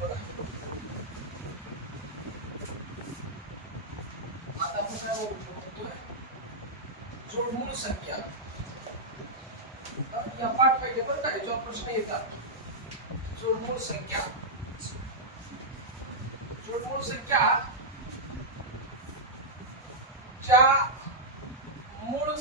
बघा. आता संख्या या पाठ पाहिजे बरं का याच्यावर प्रश्न येतात संख्या संख्या ज्या मूळ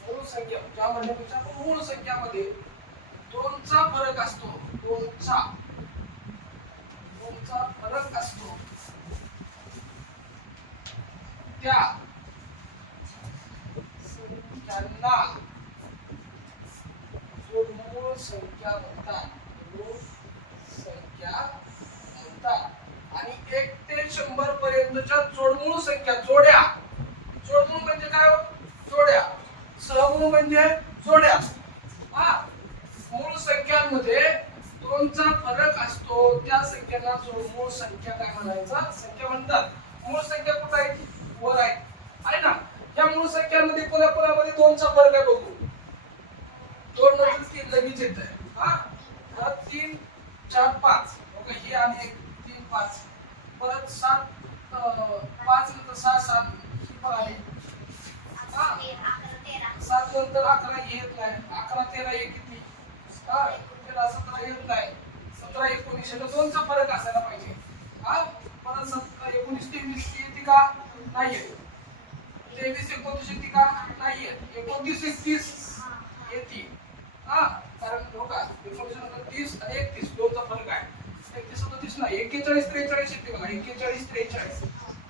मूळ संख्या ज्या म्हणण्यापेक्षा मूळ संख्यामध्ये दोनचा फरक असतो. दोनचा. दोनचा फरक असतो. त्या. संख्यांना जोडमूळ संख्या म्हणतात मूळ संख्या म्हणतात. आणि एक ते शंभर पर्यंतच्या जोडमूळ संख्या जोड्या. जोडमूळ म्हणजे काय हो? जोड्या. सहमूळ म्हणजे जोड्या. हा. मूळ संख्यांमध्ये दोनचा फरक असतो त्या संख्यांना जोडमूळ संख्या काय म्हणायचा? संख्या म्हणतात मूळ संख्या कुठं आहे? वर आहे. आहे ना? या मूळ संख्यांमध्ये कोल्हापुरामध्ये दोनचा फरक आहे बघू. दोन तीन लगेच येत आहे. हा? तीन चार पाच. ओके ही आणि एक तीन पाच. परत सात पाच नंतर सहा सात. ही पण आहे. हा? सात नंतर अकरा येत नाही. अकरा तेरा हे किती हा त्याला सतरा येत नाही सतरा एकोणीस आणि दोनचा फरक असायला पाहिजे. हा? परत सतरा एकोणीस तेवीस येते का? नाही येत तेवीस एकोणतीस येते का? नाही येत एकोणतीस एकतीस येते. हा? कारण हो का एकोणीस नंतर तीस आणि एकतीस दोनचा फरक आहे. एकतीस सदतीस तीस नाही एक्केचाळीस त्रेचाळीस येते बघा. एक्केचाळीस त्रेचाळीस.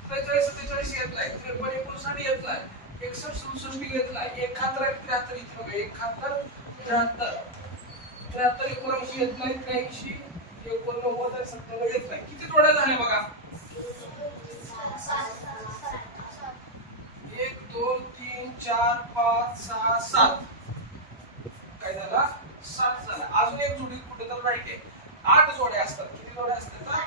त्रेचाळीस सत्तेचाळीस येत नाही. त्रेपन्न एकोणसाठ येत नाही. एकसष्ट सदुसष्ट येत नाही. एकाहत्तर त्र्याहत्तर येते बघा. एकाहत्तर त्र्याहत्तर. त्र्याहत्तर एकोणऐंशी येत नाही त्र्याऐंशी एकोणनव्वद आणि सत्त्याण्णव येत नाही किती जोड्या झाल्या बघा? एक दोन तीन चार पाच सहा सात. काय झाला? सात झाला. अजून एक जोडी कुठे तर राईट आहे. आठ जोड्या असतात. किती जोड्या असतात ना?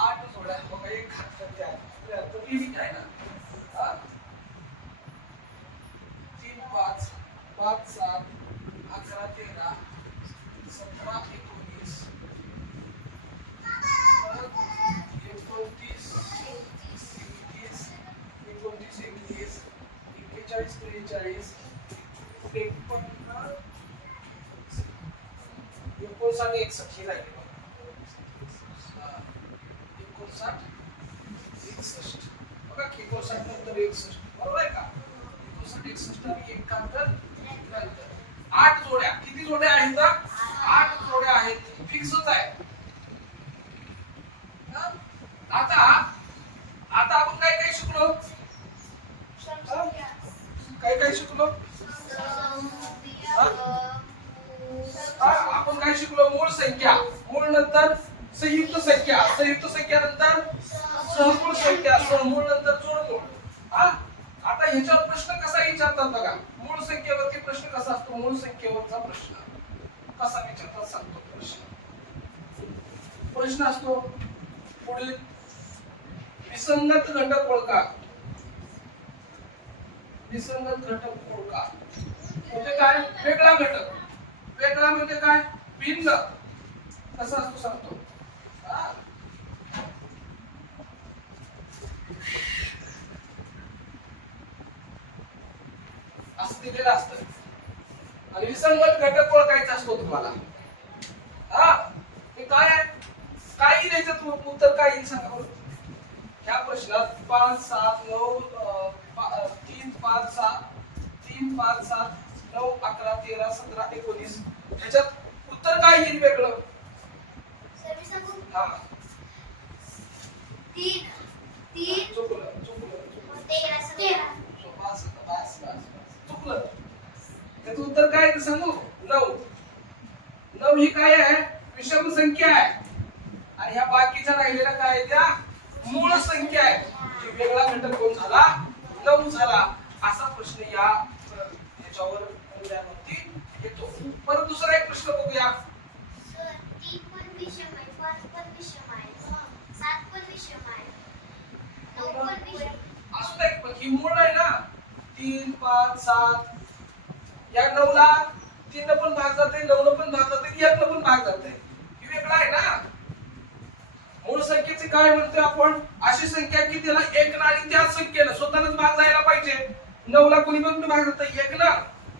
आठ जोड्या. बघा एक हात त्र्याहत्तर. लिमिट आहे ना तीन पाच. पाच सात. अकरा तेरा. सतरा एकोणीस एकोणतीस एकतीस एकोणतीस एकतीस एक्केचाळीस त्रेचाळीस त्रेपन्न एकोणसाठ एकसष्ट ही राहिली बघा. हा. एकोणसाठ एकसष्ट बघा एकोणसाठ नंतर एकसष्ट बरोबर आहे का एकोणसाठ एकसष्ट आणि एकाहत्तर त्र्याहत्तर आठ जोड्या किती जोड्या आहेत आठ जोड्या आहेत. फिक्सच आहे. आता आता आपण काय काय शिकलो? काय काय शिकलो? आपण काय शिकलो? मूळ संख्या. मूळ नंतर संयुक्त संख्या. संयुक्त संख्या नंतर सहमूळ संख्या. सहमूळ नंतर जोडमूळ. हा? आता ह्याच्यावर प्रश्न कसा विचारतात बघा. मूळ संख्येवरती प्रश्न कसा असतो? मूळ संख्येवरचा प्रश्न. कसा विचारतात सांगतो प्रश्न. प्रश्न असतो पुढील विसंगत घटक ओळखा. विसंगत घटक ओळखा. म्हणजे काय? वेगळा घटक. वेगळा म्हणजे काय? भिन्न. कसा असतो सांगतो. असं दिलेलं असतं. आणि विसंगत घटक ओळखायचा असतो तुम्हाला. हा? हे काय आहे? काय याच्यात उत्तर काय येईल सांगा बरं. ह्या प्रश्नात पाच सात नऊ तीन पाच सात तीन पाच सात नऊ अकरा तेरा सतरा एकोणीस. ह्याच्यात उत्तर काय येईल वेगळं? हा. तीन. तीन. चुकलं चुकलं चुकलं. तेरा त्याचं उत्तर काय सांगू? नऊ. नऊ ही काय आहे? विषम संख्या आहे. आणि ह्या बाकीच्या राहिलेल्या काय आहे त्या? मूळ संख्या आहे वेगळा घटक कोण झाला? नऊ झाला. असा प्रश्न या ह्याच्यावर येतो. परत दुसरा एक प्रश्न बघूया. असू दे पण ही मूळ आहे ना. तीन पाच सात या नऊला तीन पण भाग जाते नऊ पण भाग जाते एकला पण भाग जाते ही वेगळा आहे ना? मूळ संख्येचे काय म्हणतोय आपण? अशी संख्या की तिला एक ना आणि त्याच संख्येनं स्वतःच भाग जायला पाहिजे. नऊला कोणी पण भाग जात एक ना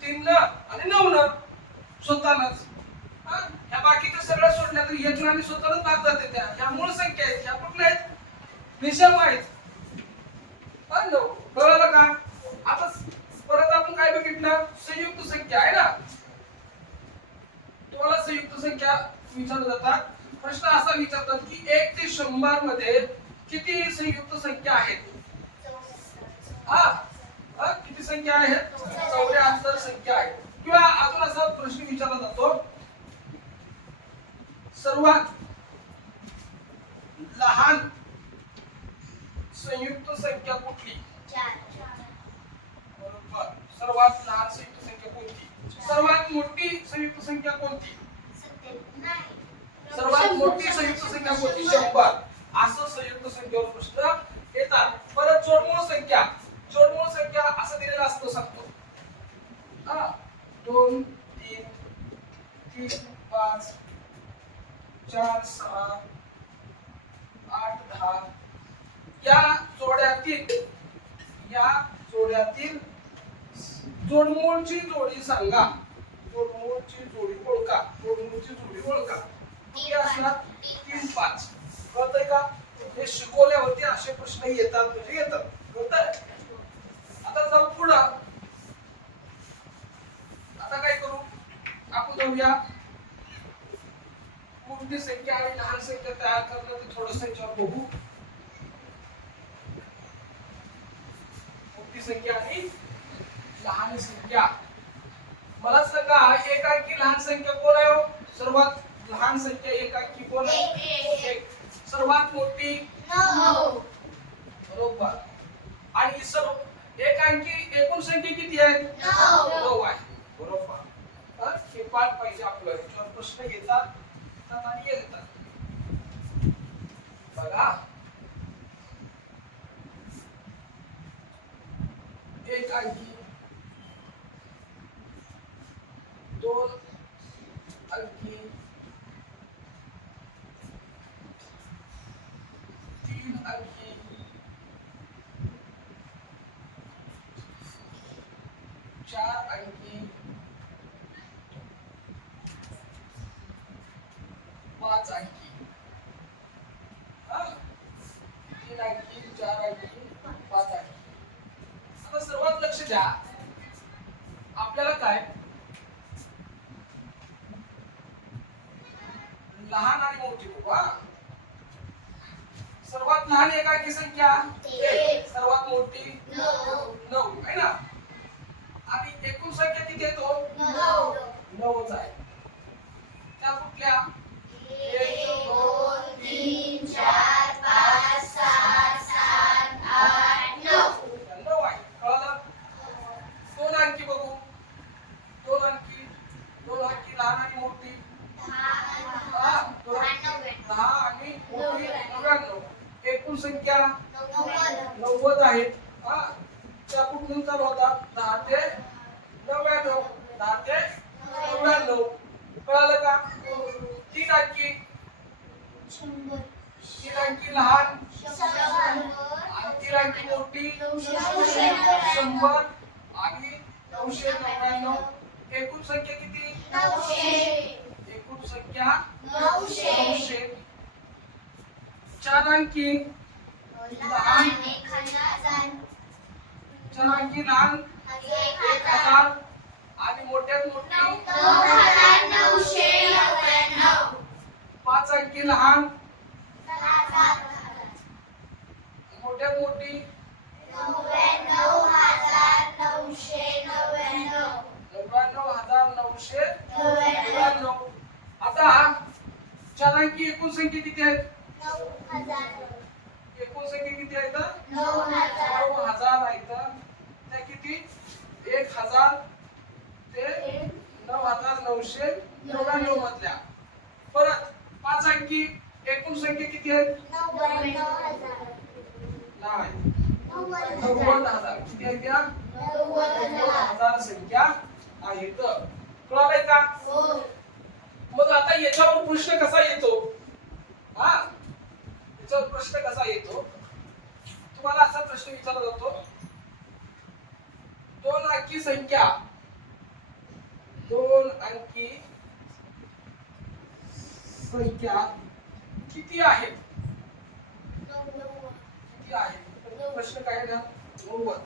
तीन न आणि नऊ न स्वतःलाच ह्या बाकीच्या सगळ्या सोडल्या तर एक ना आणि स्वतःलाच भाग जाते त्या. ह्या मूळ संख्या आहेत ह्या कुठल्या आहेत? निशम आहेत. नऊ कळलं का आता परत आपण काय बघितलं संयुक्त संख्या आहे ना? तुम्हाला संयुक्त संख्या विचारल्या जातात. प्रश्न असा विचारतात की एक ते शंभरमध्ये किती संयुक्त संख्या आहेत? हा? हा? किती संख्या आहेत? चौऱ्याहत्तर संख्या आहेत. किंवा अजून असा प्रश्न विचारला जातो. सर्वात लहान संयुक्त संख्या कुठली? बरोबर. सर्वात लहान संयुक्त संख्या कोणती? सर्वात मोठी संयुक्त संख्या कोणती? सर्वात मोठी संयुक्त संख्या कोणती? शंभर. असं संयुक्त संख्येवर प्रश्न येतात. परत जोडमूळ संख्या. जोडमूळ संख्या असं दिलेला असतो सांगतो. हा. दोन तीन तीन पाच चार सहा आठ दहा. या जोड्यातील या जोड्यातील जोडमूळची जोडी सांगा. जोडमूळची जोडी ओळखा. जोडमूळची जोडी ओळखा. किती असणार तीन पाच. कळतंय का? हे शिकवल्यावरती असे प्रश्न येतात म्हणजे येतात. कळतंय? आता जाऊ पुढं. आता काय करू? आपण जाऊया. मोठी संख्या आणि लहान संख्या तयार करणं ते थोडस याच्यावर बघू. मोठी संख्या आणि लहान संख्या. मला सांगा एकांकी लहान संख्या कोण आहे हो? सर्वात लहान संख्या एकांकी कोण आहे? एक. सर्वात मोठी? बरोबर. आणि सर्व एकांकी एकूण संख्या किती आहेत? नऊ. आहे. बरोबर. हा? हे पाठ पाहिजे आपलं. याच्यावर प्रश्न घेतात आणि येतात. बघा. एक अंकी दोन अंकी तीन अंकी चार अंकी पाच अंकी हा? तीन अंकी चार अंकी पाच अंकी आता सर्वात लक्ष द्या. आपल्याला काय? लहान मोठी बघू सर्वात लहान एकाकी संख्या एक सर्वात मोठी नऊ आहे ना आणि एकूण संख्या किती येतो नऊच आहे त्या कुठल्या एक दोन तीन नऊ आहे कळलं दोन अंकी बघू दोन अंकी दोन अंकी लहान आणि मोठी हा, दोन अंकी दहा आणि मोठी नव्याण्णव एकूण संख्या नव्वद. आहेत हा त्या कुठून चालू होता. दहा ते नव्याण्णव. दहा ते नव्याण्णव. कळालं का? तीन अंकी. तीन अंकी लहान. आणि तीन अंकी मोठी. शंभर. आणि नऊशे नव्याण्णव. एकूण संख्या किती? एकूण संख्या नऊशे. चार अंकी. लहान चार अंकी लहान एक हजार आणि मोठ्यात मोठी पाच अंकी लहान मोठ्यात मोठी नव्याण्णव हजार नऊशे नव्याण्णव. आता चार अंकी एकूण संख्या किती आहेत? एकूण संख्या किती आहेत? नऊ हजार. आहेत. त्या किती? एक हजार ते नऊ हजार नऊशे नव्याण्णव मधल्या. परत पाच अंकी एकूण संख्या किती आहेत? नाही नव्वद हजार. किती आहेत त्या? हजार संख्या आहेत. कळालंय का? मग याच्यावर प्रश्न कसा येतो? हा? याच्यावर प्रश्न कसा येतो? तुम्हाला असा प्रश्न विचारला जातो दोन अंकी संख्या. दोन अंकी संख्या किती आहे? किती आहे? प्रश्न काय ना? नव्वद.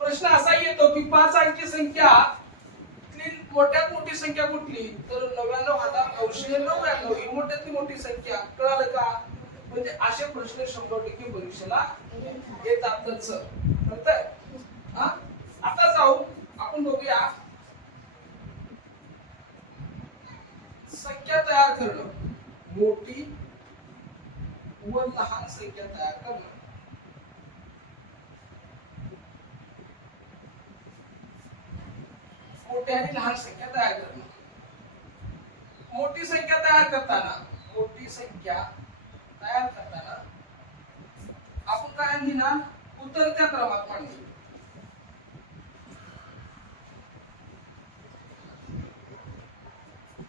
प्रश्न असा येतो की पाच अंकी संख्या मोठ्यात मोठी संख्या कुठली? तर नव्याण्णव हजार नऊशे नव्याण्णव. ही मोठ्यातली मोठी संख्या. कळालं का? म्हणजे असे प्रश्न शंभर टक्के परीक्षेला येतातच आता जाऊ. आपण बघूया. संख्या तयार करणं. मोठी व लहान संख्या तयार करणं. मोठ्या आणि लहान संख्या तयार करणं. मोठी संख्या तयार करताना मोठी संख्या तयार करताना आपण काय लिहिणार उतरत्या क्रमात मांडली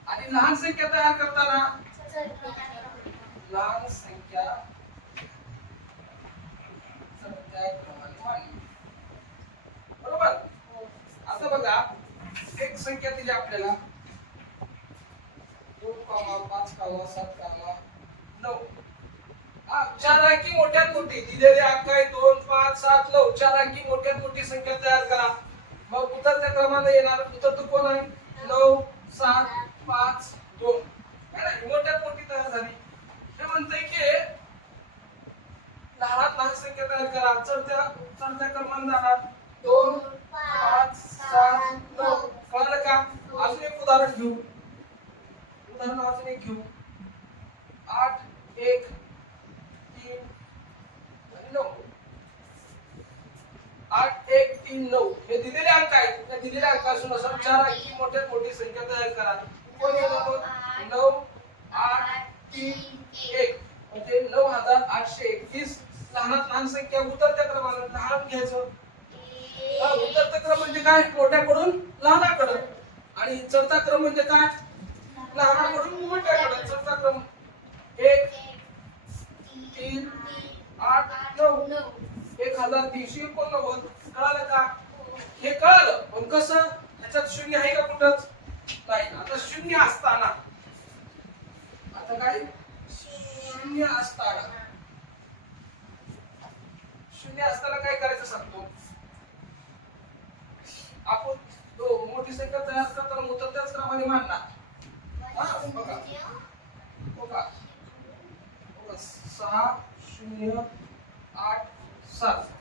आणि लहान संख्या तयार करताना लहान संख्या बरोबर? आता बघा एक संख्या दिली आपल्याला. दोन कामा पाच कामा सात कामा नऊ हा चार अंकी मोठ्यात मोठी. दिलेले अंक आहे दोन पाच सात नऊ चार अंकी मोठ्यात मोठी संख्या तयार करा. मग उतरत्या क्रमाने येणार. उतर तू कोण आहे? नऊ सात पाच दोन. मोठ्यात मोठी तयार झाली. हे म्हणतंय की लहानात लहान संख्या तयार करा. चढत्या चढत्या क्रमाने जाणार दोन पाच सात नऊ कळलं का अजून एक उदाहरण घेऊ उदाहरण अजून एक घेऊ आठ एक तीन आणि नऊ आठ एक तीन नऊ हे दिलेले अंक आहेत त्या दिलेल्या अंकापासून असं चार अंकी मोठ्यात मोठी संख्या तयार करा. कोण नऊ आठ तीन एक. म्हणजे नऊ हजार आठशे एकवीस लहानात लहान संख्या उतरत्या क्रमाने. लहान घ्यायचं. उतरता क्रम म्हणजे काय? मोठ्याकडून लहानाकडं. आणि चढता क्रम म्हणजे काय? लहानाकडून मोठ्याकडं. चढता क्रम. एक तीन आठ नऊ. एक हजार तीनशे एकोणनव्वद. कळालं का? हे कळालं. पण कसं ह्याच्यात शून्य आहे का कुठंच? नाही आता शून्य असताना. आता काय? शून्य असताना. शून्य असताना काय करायचं सांगतो? आपण तो मोठी संख्या तयार करताना उतरत्याच क्रमाने मांडणार. हा बघा. बघा. बघा. सहा शून्य आठ सात.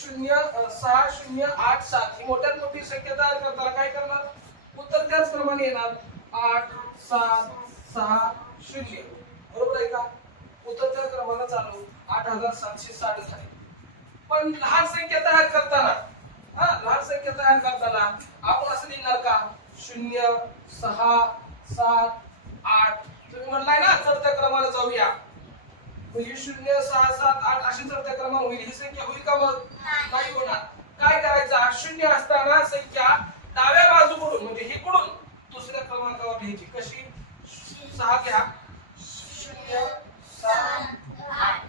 शून्य सहा शून्य आठ सात. ही मोठ्यात मोठी संख्या तयार करताना काय करणार? उत्तर त्याच क्रमाने येणार. आठ सात सहा शून्य. बरोबर आहे का? उत्तर त्या क्रमाने चालू आठ हजार सातशे साठ झाले. पण लहान संख्या तयार करताना हा लहान संख्या तयार करताना आपण असं लिहिणार का? शून्य सहा सात आठ. तुम्ही म्हणलाय ना चढत्या क्रमाला जाऊया. म्हणजे शून्य सहा सात आठ अशी चढत्या क्रमाने होईल ही संख्या होईल का मग? नाही. होणार. काय करायचं? शून्य असताना संख्या डाव्या बाजूकडून म्हणजे हिकडून दुसऱ्या क्रमांकावर घ्यायची. कशी? सहा घ्या. शून्य सहा आठ.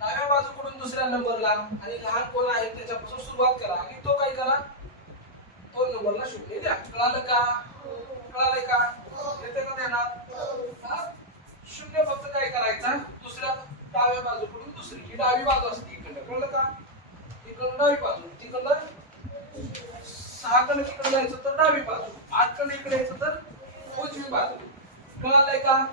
डाव्या बाजूकडून दुसऱ्या नंबरला आणि लहान कोण आहे त्याच्यापासून सुरुवात करा आणि तो काय करा? तो नंबरला शून्य द्या. कळालं का? कळालंय का? येते का ध्यानात हा? शून्य करायचा? दुसऱ्या डाव्या बाजूकडून दुसरी ही डावी बाजू असते इकडं कळलं का? इकडून डावी बाजू. तिकडं सहाकडे तिकडे जायचं तर डावी बाजू. आठकडे इकडे यायचं तर उजवी बाजू. कळालंय का?